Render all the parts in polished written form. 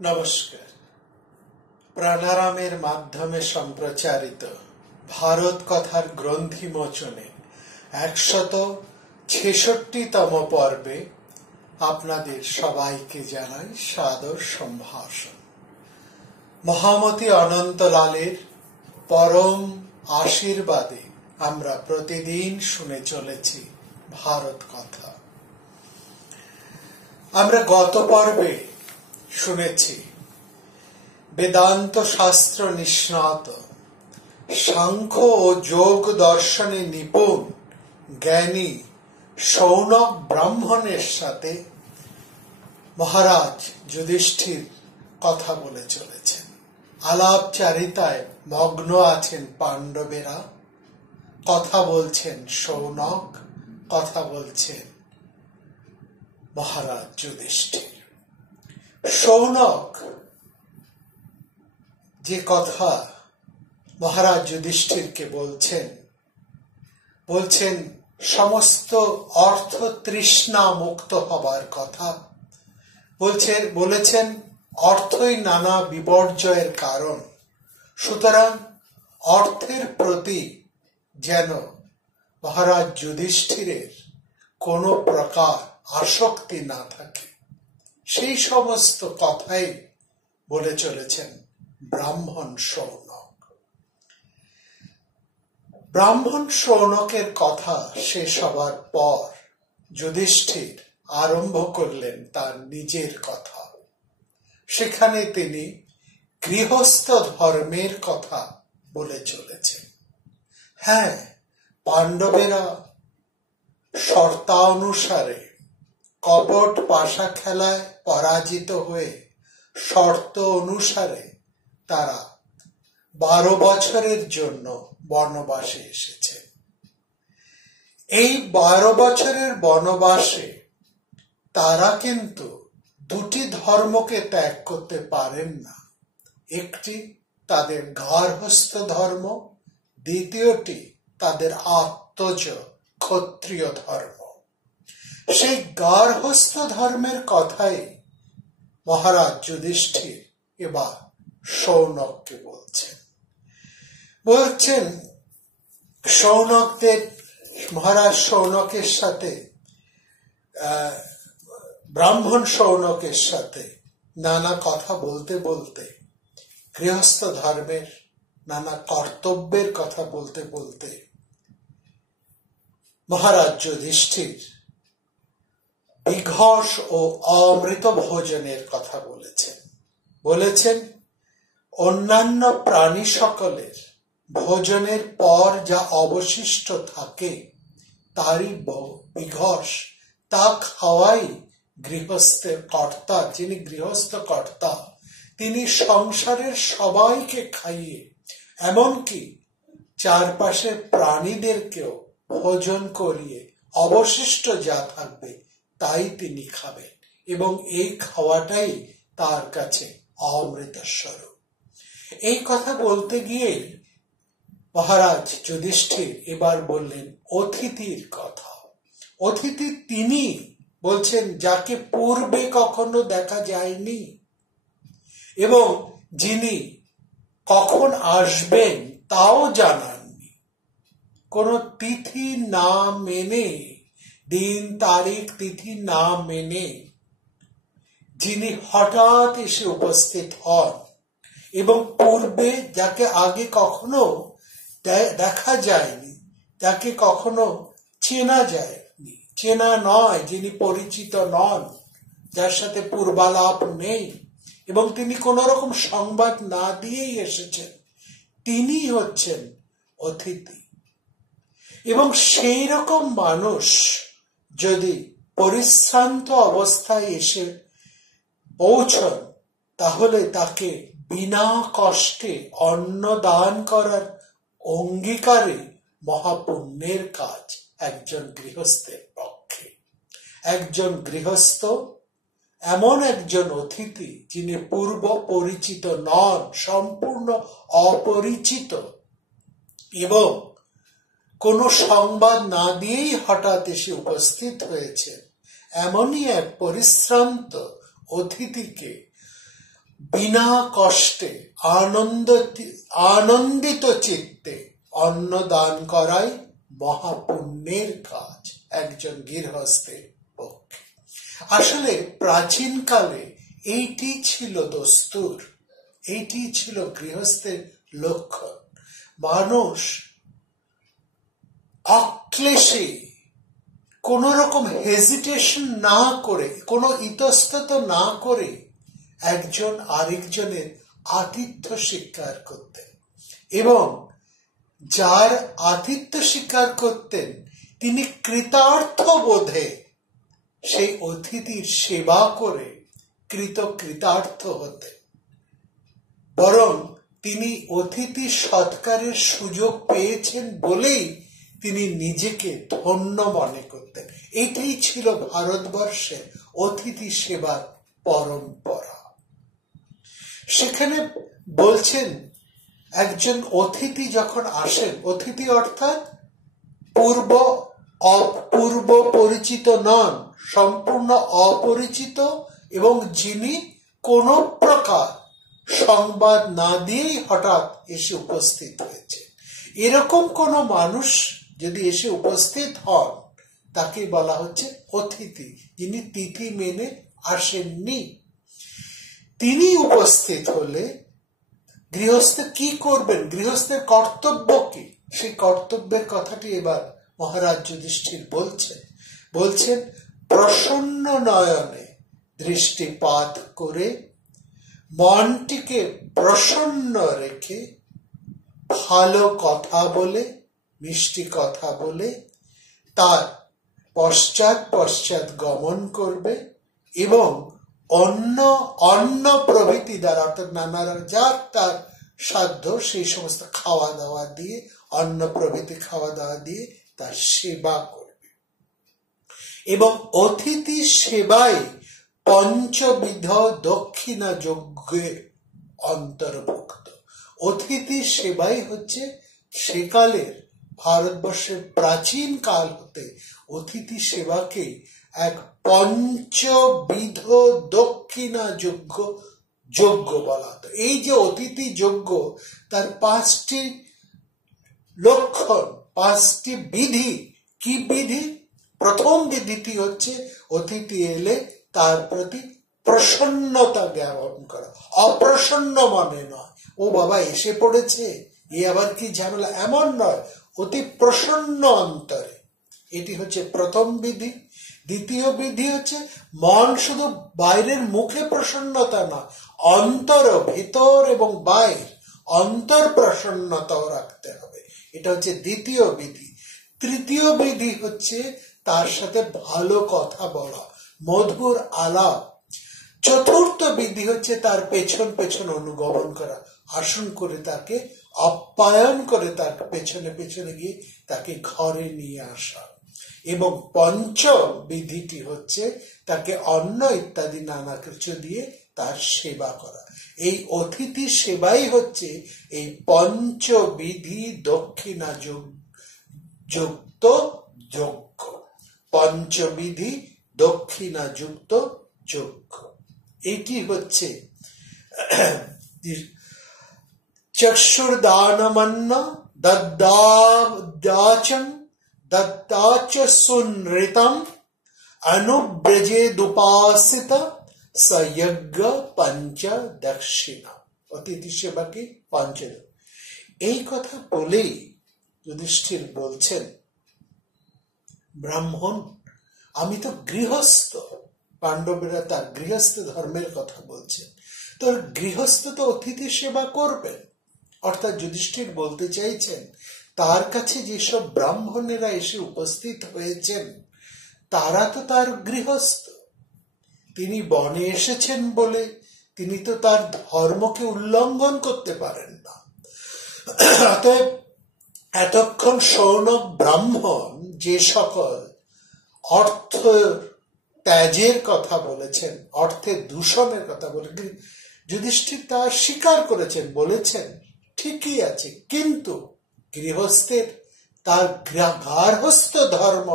নমস্কার। প্রাণারামের মাধ্যমে সম্প্রচারিত ভারত কথার গ্রন্থি মোচনে 166তম পর্বে আপনাদের সবাইকে জানাই সাদর সম্ভাষণ। মহামতি অনন্তলালের পরম আশীর্বাদে আমরা প্রতিদিন শুনে চলেছি ভারত কথা। আমরা গত পর্বে শুনেছি বেদান্ত শাস্ত্র নিষ্ণাত, সাংখ্য ও যোগ দর্শনে নিপুণ জ্ঞানী শৌনক ব্রাহ্মণের সাথে মহারাজ যুধিষ্ঠির কথা বলে চলেছেন। আলাপচারিতায় মগ্ন আছেন পাণ্ডবেরা, কথা বলছেন শৌনক, কথা বলছেন মহারাজ যুধিষ্ঠির। শৌনক যে কথা মহারাজ যুধিষ্ঠিরকে বলছেন সমস্ত অর্থ তৃষ্ণা মুক্ত হবার কথা বলেছেন। অর্থই নানা বিপর্যয়ের কারণ, সুতরাং অর্থের প্রতি যেন মহারাজ যুধিষ্ঠিরের কোনো প্রকার আসক্তি না থাকে, সেই সমস্ত কথাই বলে চলেছেন ব্রাহ্মণ শৌনক। ব্রাহ্মণ শৌনকের কথা শেষ হবার পর যুধিষ্ঠির আরম্ভ করলেন তার নিজের কথা। সেখানে তিনি গৃহস্থ ধর্মের কথা বলে চলেছেন। হ্যাঁ, পাণ্ডবেরা শর্তানুসারে কপট পাশা খেলায় পরাজিত হয়ে শর্ত অনুসারে তারা 12 বছরের জন্য বনবাসে এসেছে। এই 12 বছরের বনবাসে তারা কিন্তু দুটি ধর্মকে ত্যাগ করতে পারেন না। একটি তাদের গার্হস্থ্য ধর্ম, দ্বিতীয়টি তাদের আত্মজ ক্ষত্রিয় ধর্ম। সেই গার্হস্থ্য ধর্মের কথাই মহারাজ যুধিষ্ঠির এবার শৌনককে বলছেন মহারাজ শৌনকের সাথে ব্রাহ্মণ শৌনকের সাথে নানা কথা বলতে বলতে, গৃহস্থ ধর্মের নানা কর্তব্যের কথা বলতে বলতে মহারাজ যুধিষ্ঠির বিঘষ ও অমৃত ভোজনের কথা বলেছেন অন্যান্য প্রাণী সকলের ভোজনের পর যা অবশিষ্ট থাকে তারই বিঘষ, তা খাওয়াই গৃহস্থের কর্তা। যিনি গৃহস্থ কর্তা তিনি সংসারের সবাইকে খাইয়ে এমনকি চারপাশের প্রাণীদেরকেও ভোজন করিয়ে অবশিষ্ট যা থাকবে তাই তিনি খাবেন, এবং এই খাওয়াটাই তার কাছে অমৃত স্বরূপ। এই কথা বলতে গিয়ে মহারাজ যুধিষ্ঠির এবার বললেন অতিথির কথা। অতিথি তিনি বলছেন যাকে পূর্বে কখনো দেখা যায়নি এবং যিনি কখন আসবেন তাও জানাননি। কোন তিথি না মেনে, দিন তারিখ তিথি না মেনে যিনি হঠাৎ এসে উপস্থিত হন এবং পূর্বে যাকে আগে কখনো দেখা যায়নি, যাকে কখনো চেনা নয়, যিনি পরিচিত নন, যার সাথে পূর্বালাপ নেই এবং তিনি কোন রকম সংবাদ না দিয়েই এসেছেন, তিনি হচ্ছেন অতিথি। এবং সেই রকম মানুষ যদি পরিশ্রান্ত অবস্থায় এসে পৌঁছন তাহলে তাকে বিনা কষ্টে অন্ন দান করার অঙ্গীকারে মহাপুণ্যের কাজ একজন গৃহস্থের পক্ষে। একজন গৃহস্থ এমন একজন অতিথি যিনি পূর্ব পরিচিত নন, সম্পূর্ণ অপরিচিত এবং কোনো সংবাদ না দিয়েই হঠাৎ এসে উপস্থিত হয়েছে, এমনই এক পরিশ্রান্ত অতিথিকে বিনা কষ্টে আনন্দিত চিত্তে অন্ন দান করাই মহাপুণ্যের কাজ একজন গৃহস্থের পক্ষে। আসলে প্রাচীনকালে এইটি ছিল দস্তুর, এইটি ছিল গৃহস্থের লক্ষণ। মানুষ অক্লেশে কোন রকম হেজিটেশন না করে, কোনো ইতস্তত না করে একজন আরেকজনের আতিথ্য স্বীকার করতেন, এবং যার আতিথ্য স্বীকার করতেন তিনি কৃতার্থ বোধে সেই অতিথির সেবা করে কৃতার্থ হতেন। বরং তিনি অতিথি সৎকারের সুযোগ পেয়েছেন বলেই তিনি নিজেকে ধন্য মনে করতেন। এটাই ছিল ভারতবর্ষের অতিথি সেবার পরম্পরা। সেখানে বলছেন, একজন অতিথি যখন আসেন, অতিথি অর্থাৎ পূর্ব পরিচিত নন, সম্পূর্ণ অপরিচিত, এবং যিনি কোন প্রকার সংবাদ না দিয়েই হঠাৎ এসে উপস্থিত হয়েছে, এরকম কোন মানুষ যদি এসে উপস্থিত হন তাকে বলা হচ্ছে অতিথি, যিনি তিথি মেনে আসেননি। তিনি উপস্থিত হলে গৃহস্থ কি করবেন, গৃহস্থের কর্তব্য কি, সেই কর্তব্যের কথাটি এবার মহারাজ যুধিষ্ঠির বলছেন প্রসন্ন নয়নে দৃষ্টিপাত করে মনটিকে প্রসন্ন রেখে ভালো কথা বলে, মিষ্টি কথা বলে তার পশ্চাৎ গমন করবে, এবং অন্ন প্রভৃতি দ্বারা, অর্থাৎ নানা যার তার সাধ্য সেই সমস্ত খাওয়া দাওয়া দিয়ে, অন্ন প্রভৃতি খাওয়া দাওয়া দিয়ে তার সেবা করবে। এবং অতিথি সেবায় পঞ্চবিধ দক্ষিণা যজ্ঞের অন্তর্ভুক্ত। অতিথি সেবাই হচ্ছে সেকালের ভারতবর্ষের প্রাচীন কাল হতে অতিথি সেবাকে এক পঞ্চবিধ দক্ষিণা যজ্ঞ বলা হতো। এই যে অতিথি যজ্ঞ, তার 5টি লক্ষণ, 5টি বিধি। কি বিধি? প্রথম বিধিটি হচ্ছে অতিথি এলে তার প্রতি প্রসন্নতা জ্ঞাপন করা, অপ্রসন্ন মনে নয়, ও বাবা এসে পড়েছে, এ আবার কি ঝামেলা, এমন নয়, অতি প্রসন্ন অন্তরে। এটি হচ্ছে প্রথম বিধি। দ্বিতীয় বিধি হচ্ছে মন শুধু বাইরের মুখে প্রসন্নতা না, অন্তর, ভিতর এবং বাইর অন্তর প্রসন্নতাও রাখতে হবে। এটা হচ্ছে দ্বিতীয় বিধি। তৃতীয় বিধি হচ্ছে তার সাথে ভালো কথা বলা, মধুর আলাপ। চতুর্থ বিধি হচ্ছে তার পেছন অনুগমন করা, আসন করে তাকে আপ্যায়ন করে তার পেছনে গিয়ে তাকে ঘরে নিয়ে আসা। এবং পঞ্চম বিধিটি হচ্ছে তাকে অন্ন ইত্যাদি নানা কিছু দিয়ে তার সেবা করা। এই অতিথি সেবাই হচ্ছে এই পঞ্চবিধি দক্ষিণা যুক্ত যজ্ঞ, পঞ্চবিধি দক্ষিণা যুক্ত যজ্ঞ। এটি হচ্ছে চক্ষুর্দানমন্ন দত্তাচ সুনৃতম অনুব্রজেদুপাসিত সযজ্ঞ পঞ্চ দক্ষিণা। অতিথি সেবাকে পঞ্চদ। এই কথা বলেই যুধিষ্ঠির বলছেন, ব্রাহ্মণ, আমি তো গৃহস্থ। পাণ্ডবেরা তার গৃহস্থ ধর্মের কথা বলছেন, তো গৃহস্থ তো অতিথি সেবা করবেন। অর্থাৎ যুধিষ্ঠির বলতে চাইছেন, তার কাছে যেসব ব্রাহ্মণেরা এসে উপস্থিত হয়েছেন তারা তো তার গৃহস্থ। তিনি বনে এসেছেন বলে তিনি তো তার ধর্মকে উল্লঙ্ঘন করতে পারেন না। অতএব এতক্ষণ সৌনক ব্রাহ্মণ যে সকল অর্থ ত্যাগের কথা বলেছেন, অর্থের দূষণের কথা বলে যুধিষ্ঠির তা স্বীকার করেছেন, বলেছেন ঠিকই আছে, কিন্তু গৃহস্থের তার গার্হস্থ্য ধর্ম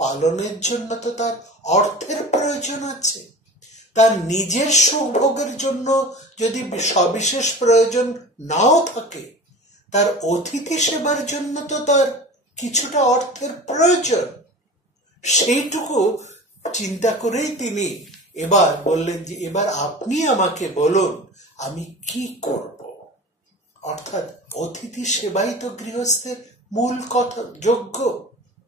পালনের জন্য তো তার অর্থের প্রয়োজন আছে। তার নিজের সুখ ভোগের জন্য যদি সবিশেষ প্রয়োজন নাও থাকে, তার অতিথি সেবার জন্য তো তার কিছুটা অর্থের প্রয়োজন। সেইটুকু চিন্তা করেই তিনি এবার বললেন যে এবার আপনি আমাকে বলুন আমি কি করব। অর্থাৎ অতিথি সেবাই তো গৃহস্থের মূল কথা, যোগ্য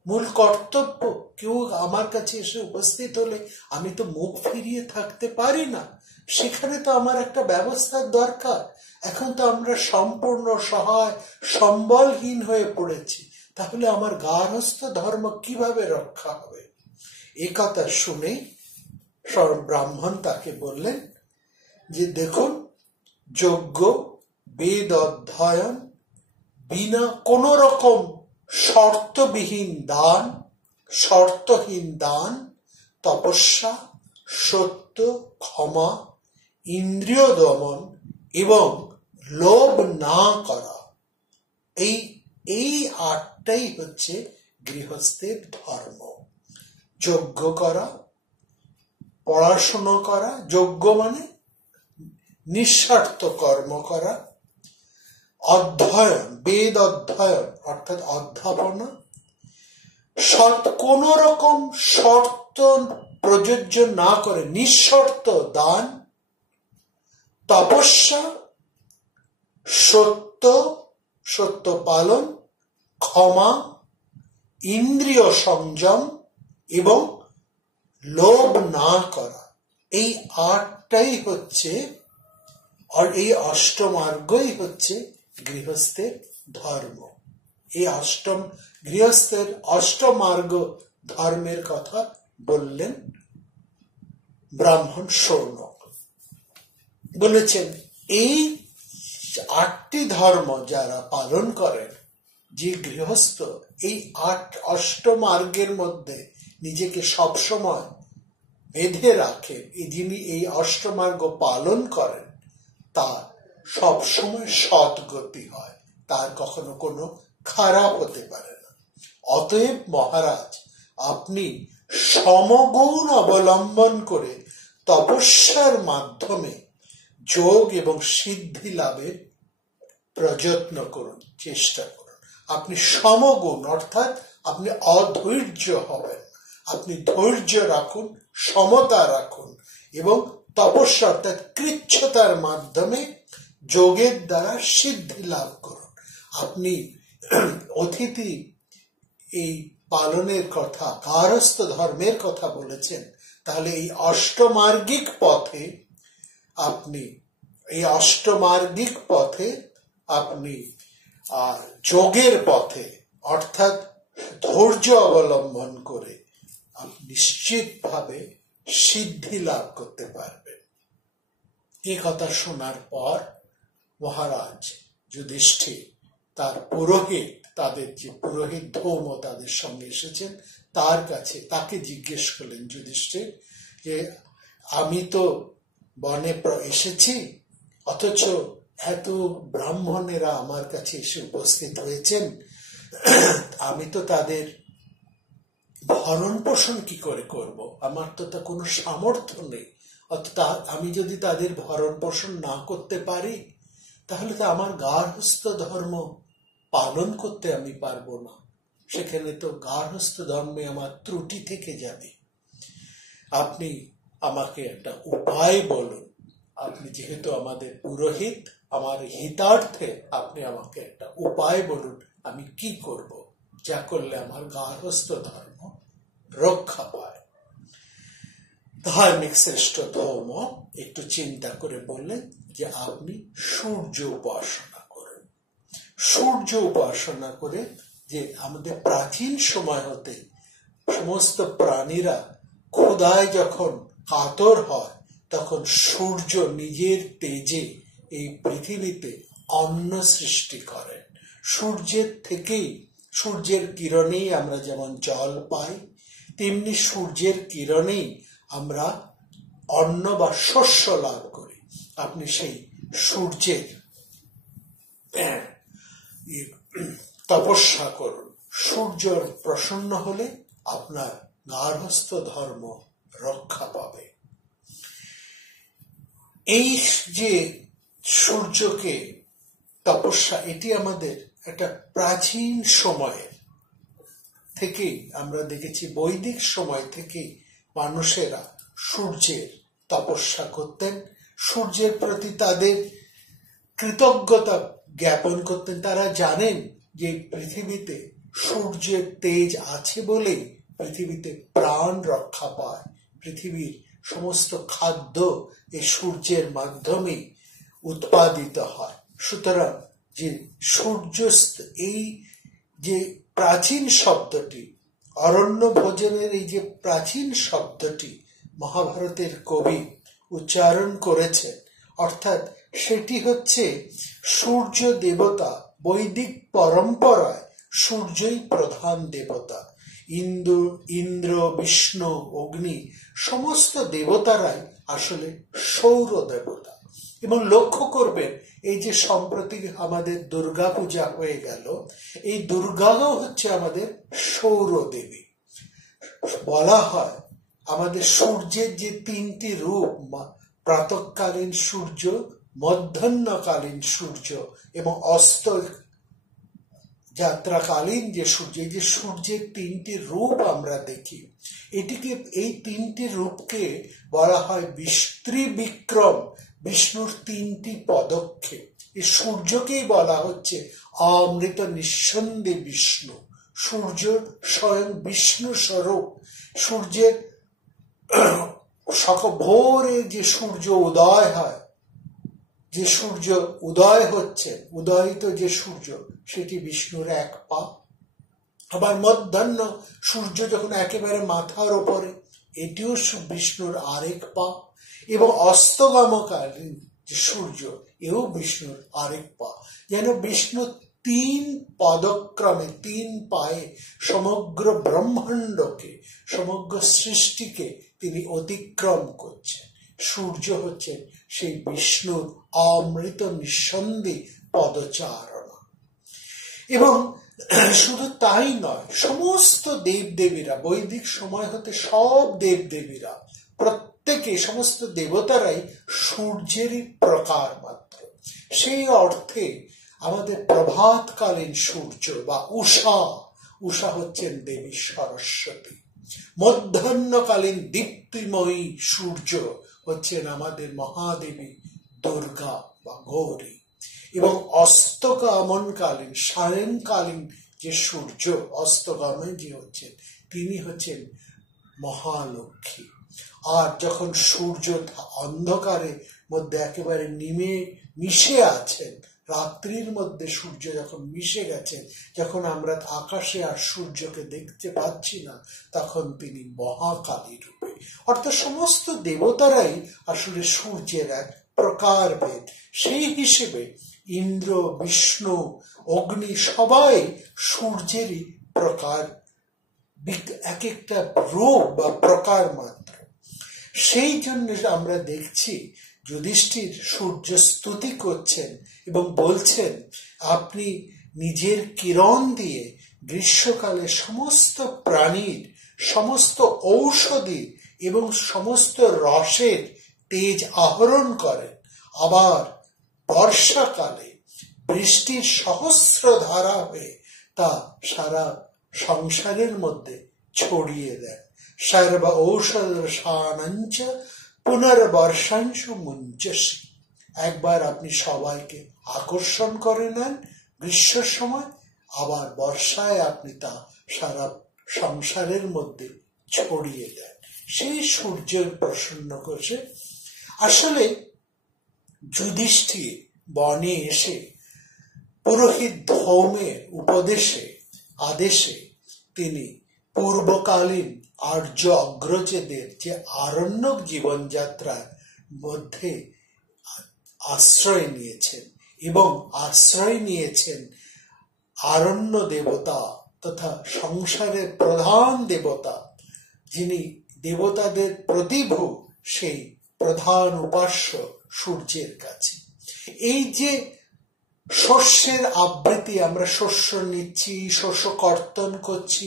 মূল কর্তব্য। কেউ আমার কাছে এসে উপস্থিত হলে আমি তো মুখ ফিরিয়ে থাকতে পারি না, সেখানে তো আমার একটা ব্যবস্থার দরকার। এখন তো আমরা সম্পূর্ণ সহায় সম্বলহীন হয়ে পড়েছি, তাহলে আমার গার্হস্থ্য ধর্ম কিভাবে রক্ষা হবে? এ কথা শুনে ব্রাহ্মণ তাকে বললেন যে দেখুন, যজ্ঞ, বেদ অধ্যয়ন, বিনা কোন রকম শর্তবিহীন দান, শর্তহীন দান, তপস্যা, সত্য, ক্ষমা, ইন্দ্রিয় দমন এবং লোভ না করা, এই আটটাই হচ্ছে গৃহস্থের ধর্ম। যজ্ঞ করা, পড়াশোনা করা, যজ্ঞ মানে নিঃস্বার্থ কর্ম করা, অধ্যয়ন, বেদ অধ্যয়ন অর্থাৎ অধ্যাপনা, কোন রকম শর্ত প্রযোজ্য না করে নিঃশর্ত দান, তপস্যা, সত্য পালন, ক্ষমা, ইন্দ্রিয় সংযম এবং লোভ না করা, এই আটটাই হচ্ছে, আর এই অষ্টমার্গই হচ্ছে গৃহস্থের ধর্ম। এই গৃহস্থের অষ্টমার্গ ধর্মের কথা বললেন ব্রাহ্মণ শৌনক। বলেছেন এই আটটি ধর্ম যারা পালন করেন, যে গৃহস্থ এই অষ্টমার্গের মধ্যে নিজেকে সবসময় বেঁধে রাখেন, যিনি এই অষ্টমার্গ পালন করেন, তার সবসময় সদ্গতি হয়, তার কখনো কোনো খারাপ হতে পারে না। অতএব মহারাজ, আপনি সমগুণ অবলম্বন করে তপস্যার মাধ্যমে যোগ এবং সিদ্ধি লাভের প্রযত্ন করুন, চেষ্টা করুন। আপনি সমগুণ অর্থাৎ আপনি অধৈর্য হবেন, আপনি ধৈর্য রাখুন, সমতা রাখুন এবং তপস্যা অর্থাৎ কৃচ্ছতার মাধ্যমে যোগের দ্বারা সিদ্ধি লাভ করুন। আপনি অতিথি এই পালনের কথা, গার্হস্থ ধর্মের কথা বলেছেন, তাহলে এই অষ্টমার্গিক পথে আপনি যোগের পথে অর্থাৎ ধৈর্য অবলম্বন করে আপনি নিশ্চিতভাবে সিদ্ধি লাভ করতে পারবেন। এই কথা শোনার পর মহারাজ যুধিষ্ঠির তার পুরোহিত, তাদের যে পুরোহিত ধৌম তাদের সঙ্গে এসেছেন, তাকে জিজ্ঞেস করলেন যুধিষ্ঠির যে আমি তো বনে এসেছি, অথচ এত ব্রাহ্মণেরা আমার কাছে এসে উপস্থিত হয়েছেন, আমি তো তাদের ভরণ পোষণ কি করে করব? আমার তো তা কোনো সামর্থ্য নেই। আমি যদি তাদের ভরণ পোষণ না করতে পারি, তাহলে তো আমার গার্হস্থ ধর্ম পালন করতে আমি পারবো না, সেখানে তো গার্হস্থ ধর্মে আমার ত্রুটি থেকে যাবে। আপনি আমাকে একটা উপায় বলুন, আপনি যেহেতু আমাদের পুরোহিত, আমার হিতার্থে আপনি আমাকে একটা উপায় বলুন, আমি কি করব যা করলে আমার গার্হস্থ ধর্ম রক্ষা পায়। ধার্মিক শ্রেষ্ঠ ধর্ম একটু চিন্তা করে বললেন যে আপনি সূর্য উপাসনা করেন। সূর্য উপাসনা করে, যে আমাদের প্রাচীন সময় হতে সমস্ত প্রাণীরা ক্ষুধায় যখন কাতর হয়, তখন সূর্য নিজের তেজে এই পৃথিবীতে অন্ন সৃষ্টি করেন। সূর্যের কিরণেই আমরা যেমন জল পাই, তেমনি সূর্যের কিরণেই আমরা অন্ন বা শস্য লাভ করি। আপনি সেই সূর্যের তপস্যা করুন। সূর্য প্রসন্ন হলে আপনার গার্হস্থ ধর্ম রক্ষা পাবে। এই যে সূর্যকে তপস্যা, এটি আমাদের একটা প্রাচীন সময়ের থেকে আমরা দেখেছি, বৈদিক সময় থেকে মানুষেরা সূর্যের তপস্যা করতেন, সূর্যের প্রতি তাদের কৃতজ্ঞতা জ্ঞাপন করতেন। তারা জানেন যে পৃথিবীতে সূর্যের তেজ আছে বলেই পৃথিবীতে প্রাণ রক্ষা পায়, পৃথিবীর সমস্ত খাদ্য এই সূর্যের মাধ্যমে উৎপাদিত হয়। সুতরাং যে সূর্য, এই যে প্রাচীন শব্দটি, অরণ্য ভোজনের এই যে প্রাচীন শব্দটি মহাভারতের কবি উচ্চারণ করেছেন, অর্থাৎ সেটি হচ্ছে সূর্য দেবতা। বৈদিক পরম্পরায় সূর্যই প্রধান দেবতা। ইন্দ্র, বিষ্ণু, অগ্নি সমস্ত দেবতারাই আসলে সৌর দেবতা। এবং লক্ষ্য করবেন, এই যে সম্প্রতি আমাদের দুর্গা পূজা হয়ে গেল, এই দুর্গাও হচ্ছে আমাদের সৌর দেবী। বলা হয় আমাদের সূর্যের যে তিনটি রূপ, প্রাতঃকালীন সূর্য, মধ্যাহ্নকালীন সূর্য এবং অস্ত যাত্রাকালীন যে সূর্য, এই যে সূর্যের তিনটি রূপ আমরা দেখি, এই তিনটি রূপকে বলা হয় ত্রিবিক্রম, বিষ্ণুর তিনটি পদক্ষেপ। এই সূর্যকেই বলা হচ্ছে অমৃত নিঃসন্দেহ বিষ্ণু। সূর্য স্বয়ং বিষ্ণু স্বরূপ। সূর্যের ভোরে যে সূর্য উদয় হয়, যে সূর্য উদয় হচ্ছে, উদয়িত যে সূর্য, সেটি বিষ্ণুর এক পা। আবার মধ্যাহ্ন সূর্য যখন একেবারে মাথার ওপরে, এটিও বিষ্ণুর আরেক পা। এবং অস্তগামকালীন যে সূর্য, এও বিষ্ণুর আরেক পা। যেন বিষ্ণু তিন পদক্রমে, তিন পায়ে সমগ্র ব্রহ্মাণ্ডকে, সমগ্র সৃষ্টিকে তিনি অতিক্রম করছেন। সূর্য হচ্ছে সেই বিষ্ণুর অমৃত নিঃসন্দেহ পদচারণা। এবং শুধু তাই নয়, সমস্ত দেবদেবীরা, বৈদিক সময় হতে সব দেবদেবীরা, প্রত্যেকে, সমস্ত দেবতারাই সূর্যেরই প্রকার মাত্র। সেই অর্থে আমাদের প্রভাতকালীন সূর্য বা উষা হচ্ছেন দেবী সরস্বতী। মধ্যাহ্নকালীন দীপ্তিময়ী সূর্য হচ্ছেন আমাদের মহাদেবী দুর্গা বা গৌরী। এবং অস্তগমনকালীন, সায়ংকালীন যে সূর্য, অস্তগমন যে হচ্ছেন, তিনি হচ্ছেন মহালক্ষ্মী। আর যখন সূর্য অন্ধকারের মধ্যে একেবারে মিশে আছেন, রাত্রির মধ্যে সূর্য যখন মিশে গেছেন, যখন আমরা আকাশে আর সূর্যকে দেখতে পাচ্ছি না, তখন তিনি মহাকালী রূপে। অর্থাৎ সমস্ত দেবতারাই আসলে সূর্যের এক প্রকারভেদ। সেই হিসেবে ইন্দ্র, বিষ্ণু, অগ্নি সবাই সূর্যেরই প্রকার, এক একটা রূপ বা প্রকার মাত্র। সেই জন্য আমরা দেখছি যুধিষ্ঠির সূর্য স্তুতি করছেন এবং বলছেন, আপনি নিজের কিরণ দিয়ে গ্রীষ্মকালে সমস্ত প্রাণীর, সমস্ত ঔষধি এবং সমস্ত রসের তেজ আহরণ করেন। আবার বর্ষাকালে বৃষ্টির সহস্র ধারা হয়ে তা সারা সংসারের মধ্যে ছড়িয়ে দেন। সর্ব ঔষধ সানঞ্চ পুনর্বর্ষাংশ মুঞ্চসি। একবার আপনি সবাইকে আকর্ষণ করে নেন গ্রীষ্মের সময়, আবার বর্ষায় আপনি তা সারা সংসারের মধ্যে ছড়িয়ে দেন। সেই সূর্যের প্রসন্ন করছে। আসলে যুধিষ্ঠির বনে এসে পুরোহিত ধৌমের উপদেশে, আদেশে তিনি পূর্বকালীন আর্য অগ্রজদের যে আরণ্যক জীবনযাত্রার মধ্যে আশ্রয় নিয়েছেন এবং আশ্রয় নিয়েছেন আরণ্য দেবতা তথা সংসারের প্রধান দেবতা, যিনি দেবতাদের প্রতিভু, সেই প্রধান উপাস্য সূর্যের কাছে। এই যে শস্যের আবৃত্তি, আমরা শস্য নিচ্ছি, শস্য কর্তন করছি,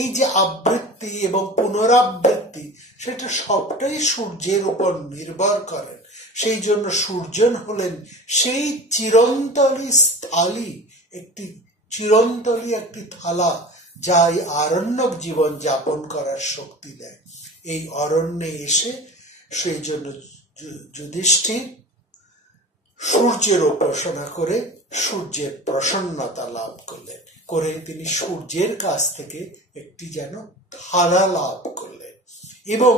এই যে আবৃত্তি এবং পুনরাবৃত্তি, সেটা সবটাই সূর্যের উপর নির্ভর করেন। সেই জন্য সূর্যন হলেন সেই চিরন্তনী একটি থালা, যা এই আরণ্যক জীবন যাপন করার শক্তি দেয়। এই অরণ্যে এসে সেই জন্য যুধিষ্ঠির সূর্যের উপাসনা করে সূর্যের প্রসন্নতা লাভ করলেন, করে তিনি সূর্যের কাছ থেকে একটি যেন থালা লাভ করলেন। এবং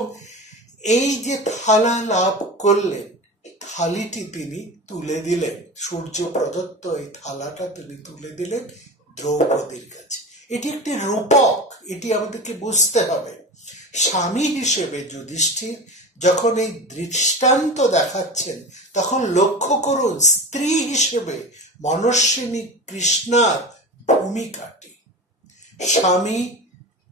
এই যে থালা লাভ করলেন, থালিটি তিনি তুলে দিলেন, সূর্য প্রদত্ত এই থালাটা তিনি তুলে দিলেন দ্রৌপদীর কাছে। এটি একটি রূপক, এটি আমাদেরকে বুঝতে হবে। স্বামী হিসেবে যুধিষ্ঠির যখন এই দৃষ্টান্ত দেখাচ্ছেন, তখন লক্ষ্য করুন স্ত্রী হিসেবে মনস্বিনী কৃষ্ণার ভূমিকাটি। স্বামী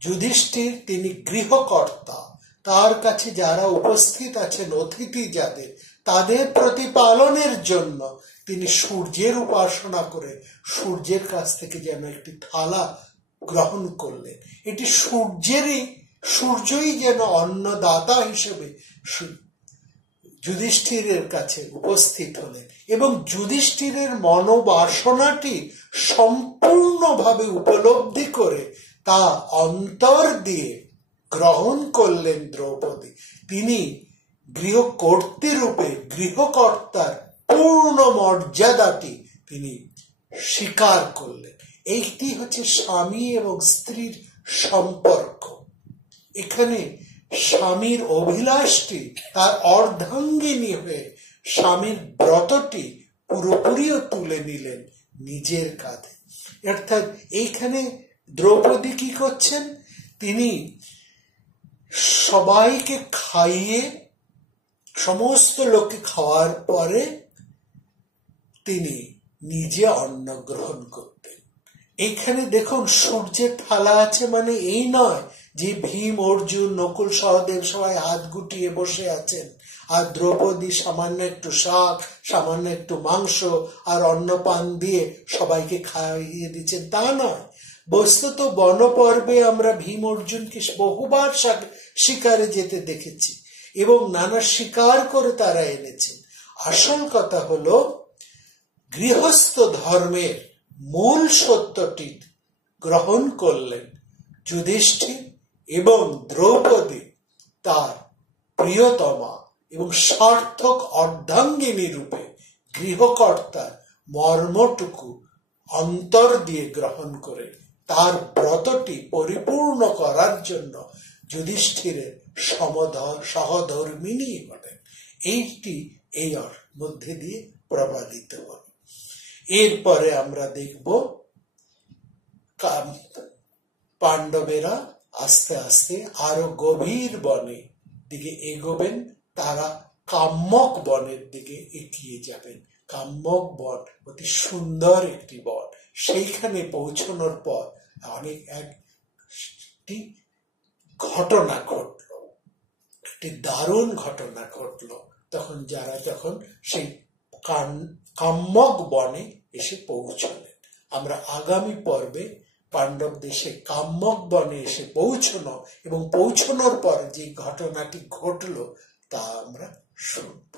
যুধিষ্ঠির তিনি গৃহকর্তা, তার কাছে যারা উপস্থিত আছেন, অতিথি যাদের, তাদের প্রতিপালনের জন্য তিনি সূর্যের উপাসনা করে সূর্যের কাছ থেকে যেন একটি থালা গ্রহণ করলেন। এটি সূর্যই যেন অন্নদাতা হিসেবে যুধিষ্ঠিরের কাছে উপস্থিত হলেন এবং যুধিষ্ঠিরের মনোবাসনাটি সম্পূর্ণভাবে উপলব্ধি করে তা অন্তর দিয়ে গ্রহণ করলেন দ্রৌপদী। তিনি গৃহকর্ত্রী রূপে গৃহকর্তার পূর্ণ মর্যাদাটি তিনি স্বীকার করলেন। এইটি হচ্ছে স্বামী এবং স্ত্রীর সম্পর্ক। এখানে স্বামীর অভিলাষটি তার অর্ধাঙ্গিনী হয়ে স্বামীর ব্রতটি পুরোপুরিও তুলে নিলেন নিজের কাঁধে। অর্থাৎ এইখানে দ্রৌপদী কি করছেন, তিনি সবাইকে খাইয়ে, সমস্ত লোককে খাওয়ার পরে তিনি নিজে অন্ন গ্রহণ করতেন। এখানে দেখুন সূর্যের থালা আছে, মানে এই নয় যে ভীম, অর্জুন, নকুল, সহদেব সবাই হাত গুটিয়ে বসে আছেন আর দ্রৌপদী সামান্য একটু শাক, সামান্য একটু মাংস আর অন্নপান দিয়ে সবাইকে খাইয়ে দিচ্ছেন, তা নয়। বস্তুত বনপর্বে আমরা ভীম অর্জুনকে বহুবার শিকারে যেতে দেখেছি এবং নানা শিকার করে তারা এনেছেন। আসল কথা হলো গৃহস্থ ধর্মের মূল সত্যটি গ্রহণ করলেন যুধিষ্ঠির এবং দ্রৌপদী তার প্রিয়তমা এবং সার্থক অর্ধাঙ্গিনী রূপে গৃহকর্তার মর্মটুকু অন্তর দিয়ে গ্রহণ করে তার ব্রতটি পরিপূর্ণ করার জন্য যুধিষ্ঠিরের সহধর্মিণী হলেন। এইটি এই মধ্যে দিয়ে প্রবাদিত হল। এরপরে আমরা দেখব পাণ্ডবেরা আস্তে আস্তে আরো গভীর বনে দিকে এগোবেন, তারা কাম্যক বনের দিকে এগিয়ে যাবেন। কাম্যক বন অতি সুন্দর একটি বন। সেইখানে পৌঁছানোর পর একটি ঘটনা ঘটল, একটি দারুণ ঘটনা ঘটল। তখন সেই কাম্যক বনে এসে পৌঁছলেন। আমরা আগামী পর্বে পাণ্ডব দেশে কাম্যক বনে এসে পৌঁছানো এবং পৌঁছানোর পর যে ঘটনাটি ঘটল তা আমরা শুনব।